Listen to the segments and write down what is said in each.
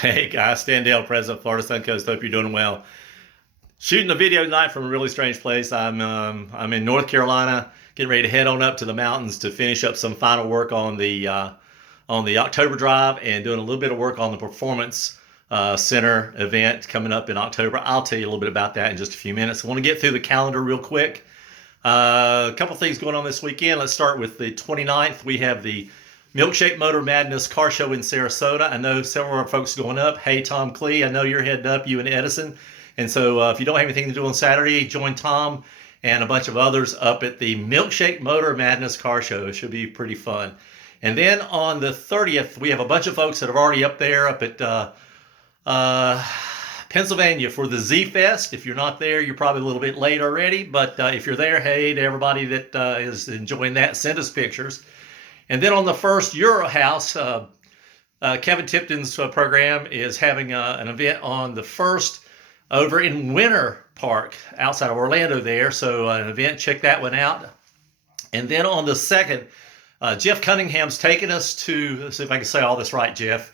Hey guys, Stan Dale, President Florida Suncoast. Hope you're doing well. Shooting a video tonight from a really strange place. I'm in North Carolina, getting ready to head on up to the mountains to finish up some final work on the October drive and doing a little bit of work on the Performance Center event coming up in October. I'll tell you a little bit about that in just a few minutes. I want to get through the calendar real quick. A couple things going on this weekend. Let's start with the 29th. We have the Milkshake Motor Madness Car Show in Sarasota. I know several of our folks going up. Hey, Tom Clee, I know you're heading up, you and Edison. And so if you don't have anything to do on Saturday, join Tom and a bunch of others up at the Milkshake Motor Madness Car Show. It should be pretty fun. And then on the 30th, we have a bunch of folks that are already up there up at Pennsylvania for the Z Fest. If you're not there, you're probably a little bit late already. But if you're there, hey, to everybody that is enjoying that, send us pictures. And then on the first Euro House, Kevin Tipton's program is having an event on the first over in Winter Park outside of Orlando there. So an event, check that one out. And then on the second, Jeff Cunningham's taking us to, let's see if I can say all this right, Jeff.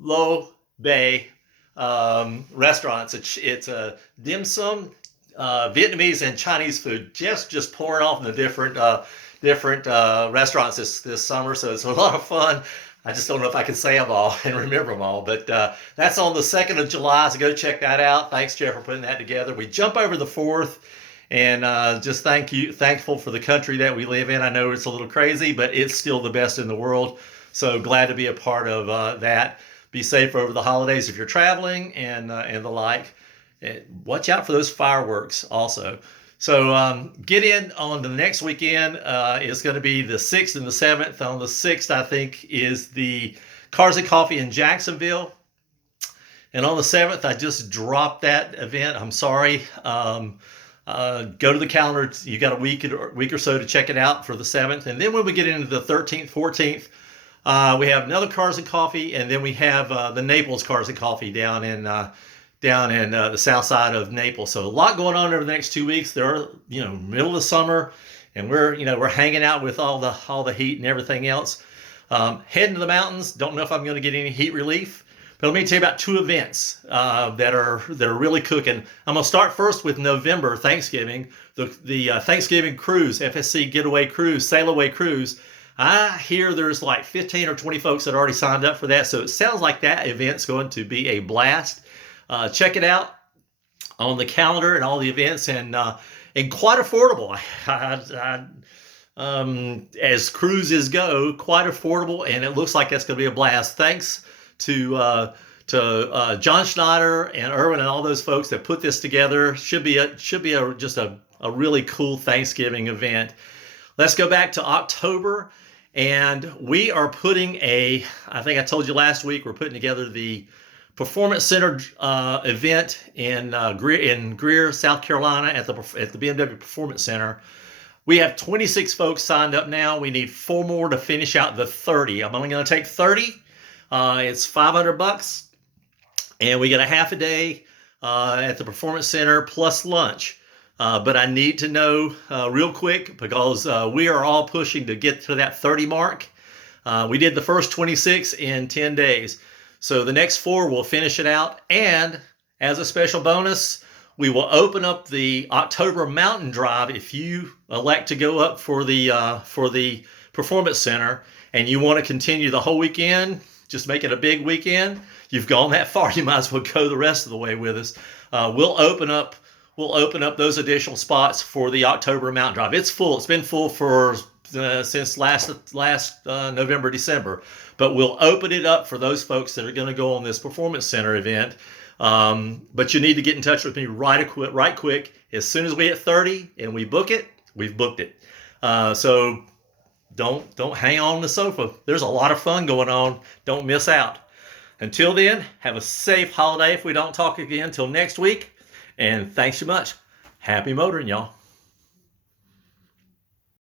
Lo Bay restaurants. It's a dim sum, Vietnamese and Chinese food. Just pouring off in the different restaurants this summer. So it's a lot of fun. I just don't know if I can say them all and remember them all. But that's on the 2nd of July. So go check that out. Thanks, Jeff, for putting that together. We jump over the 4th. And just thankful for the country that we live in. I know it's a little crazy, but it's still the best in the world. So glad to be a part of that. Be safe over the holidays if you're traveling and the like. Watch out for those fireworks also. So get in on the next weekend. It's going to be the 6th and the 7th. On the 6th, I think, is the Cars and Coffee in Jacksonville. And on the 7th, I just dropped that event. I'm sorry. Go to the calendar. You got a week or so to check it out for the 7th. And then when we get into the 13th, 14th, we have another Cars and Coffee, and then we have the Naples Cars and Coffee down in the south side of Naples. So a lot going on over the next 2 weeks. They're middle of the summer, and we're hanging out with all the heat and everything else. Heading to the mountains. Don't know if I'm going to get any heat relief. But let me tell you about two events that are really cooking. I'm going to start first with November, Thanksgiving, the Thanksgiving cruise, FSC Getaway Cruise, Sail Away Cruise. I hear there's like 15 or 20 folks that already signed up for that, so it sounds like that event's going to be a blast. Check it out on the calendar and all the events, and quite affordable. As cruises go, quite affordable, and it looks like that's going to be a blast. Thanks to John Schneider and Irwin and all those folks that put this together. Should be just a really cool Thanksgiving event. Let's go back to October, and we are putting I think I told you last week, we're putting together the Performance Center event in Greer, South Carolina at the BMW Performance Center. We have 26 folks signed up now. We need 4 more to finish out the 30. I'm only going to take 30. It's $500, and we get a half a day at the Performance Center plus lunch. But I need to know real quick, because we are all pushing to get to that 30 mark. We did the first 26 in 10 days. So the next 4 will finish it out. And as a special bonus, we will open up the October Mountain Drive. If you elect to go up for the Performance Center and you want to continue the whole weekend, just make it a big weekend. You've gone that far, you might as well go the rest of the way with us. We'll open up those additional spots for the October Mountain Drive. It's full. It's been full for since last November, December. But we'll open it up for those folks that are going to go on this Performance Center event. But you need to get in touch with me right quick. As soon as we hit 30 and we book it, we've booked it. So don't hang on the sofa. There's a lot of fun going on. Don't miss out. Until then, have a safe holiday if we don't talk again until next week. And thanks so much. Happy motoring, y'all.